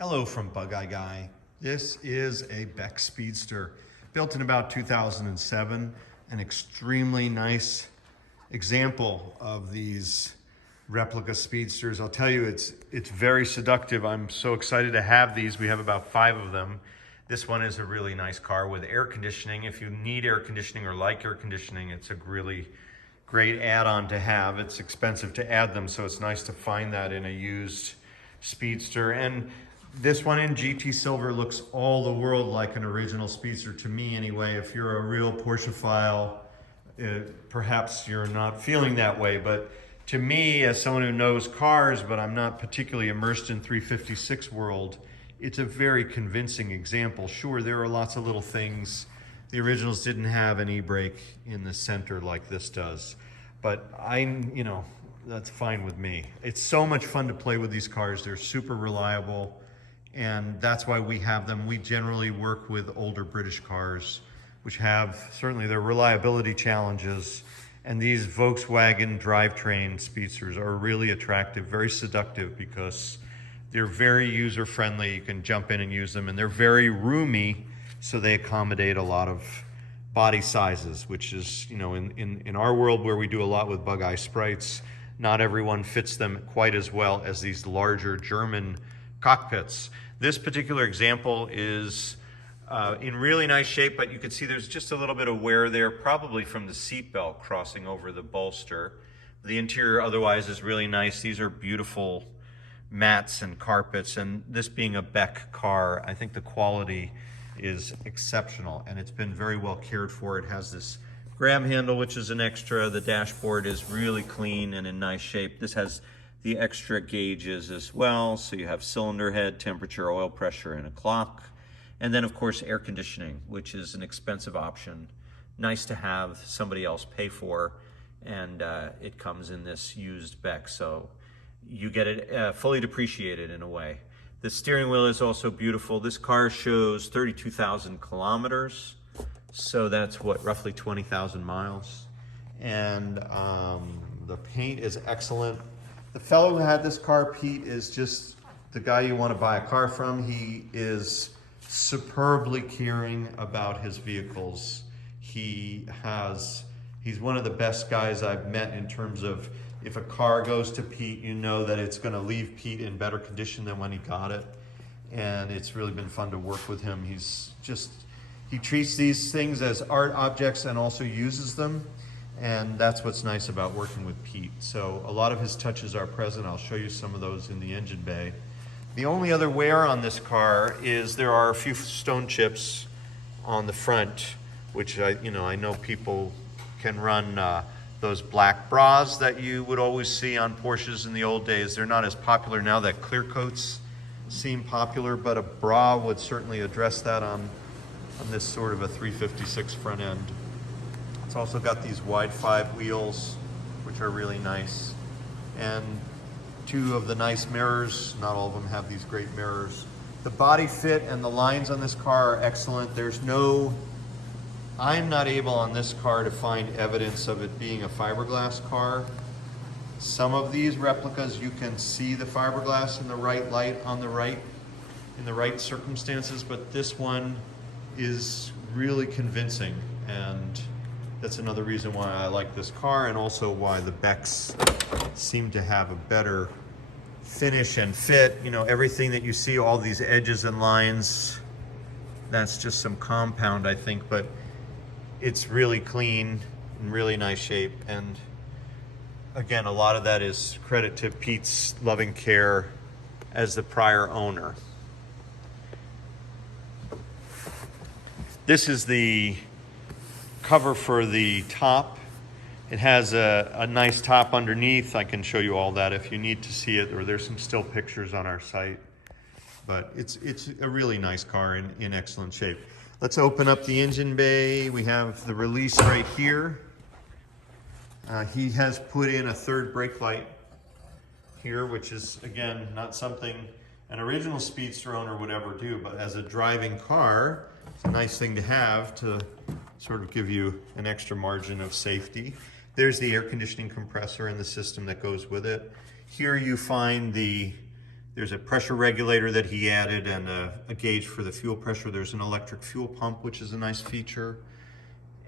Hello from Bug Eye Guy. This is a Beck Speedster, built in about 2007. An extremely nice example of these replica Speedsters. I'll tell you, it's very seductive. I'm so excited to have these. We have about 5 of them. This one is a really nice car with air conditioning. If you need air conditioning or like air conditioning, it's a really great add-on to have. It's expensive to add them, so it's nice to find that in a used Speedster. And this one in GT Silver looks all the world like an original Speedster to me anyway. If you're a real Porscheophile, perhaps you're not feeling that way, but to me, as someone who knows cars, but I'm not particularly immersed in 356 world, it's a very convincing example. Sure, there are lots of little things. The originals didn't have an e-brake in the center like this does, but that's fine with me. It's so much fun to play with these cars. They're super reliable, and that's why we have them. We generally work with older British cars, which have certainly their reliability challenges, and these Volkswagen drivetrain Speedsters are really attractive, very seductive, because they're very user-friendly. You can jump in and use them, and they're very roomy, so they accommodate a lot of body sizes, which is, in our world where we do a lot with Bug Eye sprites, not everyone fits them quite as well as these larger German cockpits. This particular example is in really nice shape, but you can see there's just a little bit of wear there, probably from the seatbelt crossing over the bolster. The interior otherwise is really nice. These are beautiful mats and carpets, and this being a Beck car, I think the quality is exceptional, and it's been very well cared for. It has this grab handle, which is an extra. The dashboard is really clean and in nice shape. This has the extra gauges as well, so you have cylinder head, temperature, oil pressure, and a clock. And then, of course, air conditioning, which is an expensive option. Nice to have somebody else pay for, and it comes in this used Beck, so you get it fully depreciated in a way. The steering wheel is also beautiful. This car shows 32,000 kilometers, so that's what, roughly 20,000 miles. And the paint is excellent. The fellow who had this car, Pete, is just the guy you want to buy a car from. He is superbly caring about his vehicles. He's one of the best guys I've met in terms of, if a car goes to Pete, you know that it's going to leave Pete in better condition than when he got it. And it's really been fun to work with him. He treats these things as art objects and also uses them. And that's what's nice about working with Pete. So a lot of his touches are present. I'll show you some of those in the engine bay. The only other wear on this car is there are a few stone chips on the front, which I know people can run those black bras that you would always see on Porsches in the old days. They're not as popular now that clear coats seem popular, but a bra would certainly address that on this sort of a 356 front end. It's also got these wide 5 wheels, which are really nice. And 2 of the nice mirrors. Not all of them have these great mirrors. The body fit and the lines on this car are excellent. I'm not able on this car to find evidence of it being a fiberglass car. Some of these replicas, you can see the fiberglass in the right light on the right, in the right circumstances, but this one is really convincing, and that's another reason why I like this car, and also why the Becks seem to have a better finish and fit. Everything that you see, all these edges and lines, that's just some compound, I think, but it's really clean, in really nice shape. And again, a lot of that is credit to Pete's loving care as the prior owner. This is the cover for the top. It has a nice top underneath. I can show you all that if you need to see it, or there's some still pictures on our site. But it's a really nice car in excellent shape. Let's open up the engine bay. We have the release right here. He has put in a 3rd brake light here, which is, again, not something an original Speedster owner would ever do, but as a driving car, it's a nice thing to have to sort of give you an extra margin of safety. There's the air conditioning compressor and the system that goes with it. Here you find the There's a pressure regulator that he added and a gauge for the fuel pressure. There's an electric fuel pump, which is a nice feature.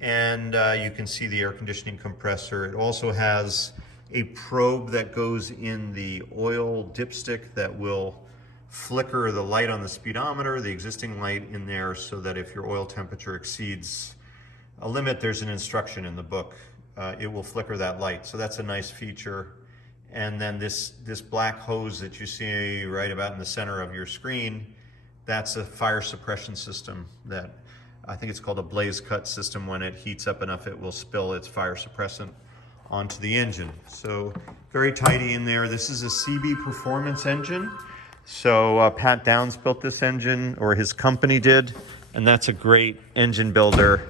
And you can see the air conditioning compressor. It also has a probe that goes in the oil dipstick that will flicker the light on the speedometer, the existing light in there, so that if your oil temperature exceeds a limit, there's an instruction in the book. It will flicker that light. So that's a nice feature. And then this black hose that you see right about in the center of your screen, that's a fire suppression system that I think it's called a blaze cut system. When it heats up enough, it will spill its fire suppressant onto the engine. So very tidy in there. This is a CB Performance engine. So Pat Downs built this engine, or his company did, and that's a great engine builder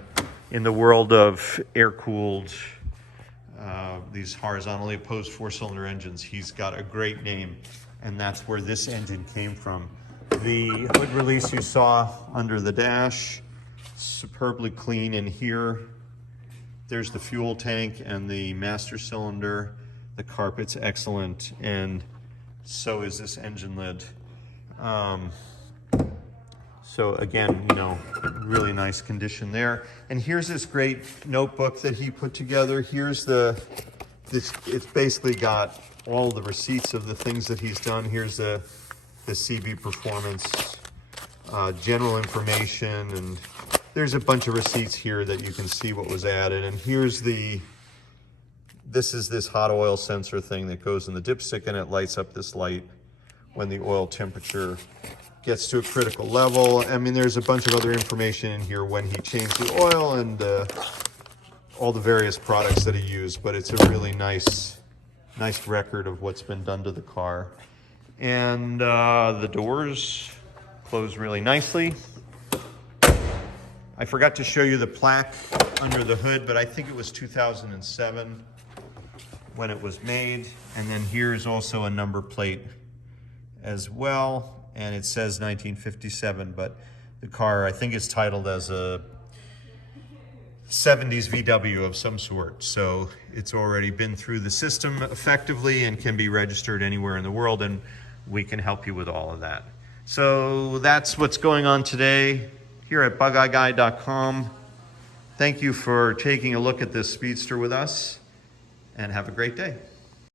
in the world of air-cooled, these horizontally opposed four-cylinder engines. He's got a great name, and that's where this engine came from. The hood release you saw under the dash, superbly clean in here. There's the fuel tank and the master cylinder. The carpet's excellent, and so is this engine lid. So again, you know, really nice condition there. And here's this great notebook that he put together. Here's it's basically got all the receipts of the things that he's done. Here's the CB Performance general information, and there's a bunch of receipts here that you can see what was added. And here's this is this hot oil sensor thing that goes in the dipstick, and it lights up this light when the oil temperature gets to a critical level. I mean, there's a bunch of other information in here when he changed the oil and all the various products that he used, but it's a really nice record of what's been done to the car. And the doors close really nicely. I forgot to show you the plaque under the hood, but I think it was 2007 when it was made. And then here's also a number plate as well, and it says 1957, but the car, I think, is titled as a 70s VW of some sort. So it's already been through the system effectively and can be registered anywhere in the world, and we can help you with all of that. So that's what's going on today here at bugeyeguy.com. Thank you for taking a look at this Speedster with us, and have a great day.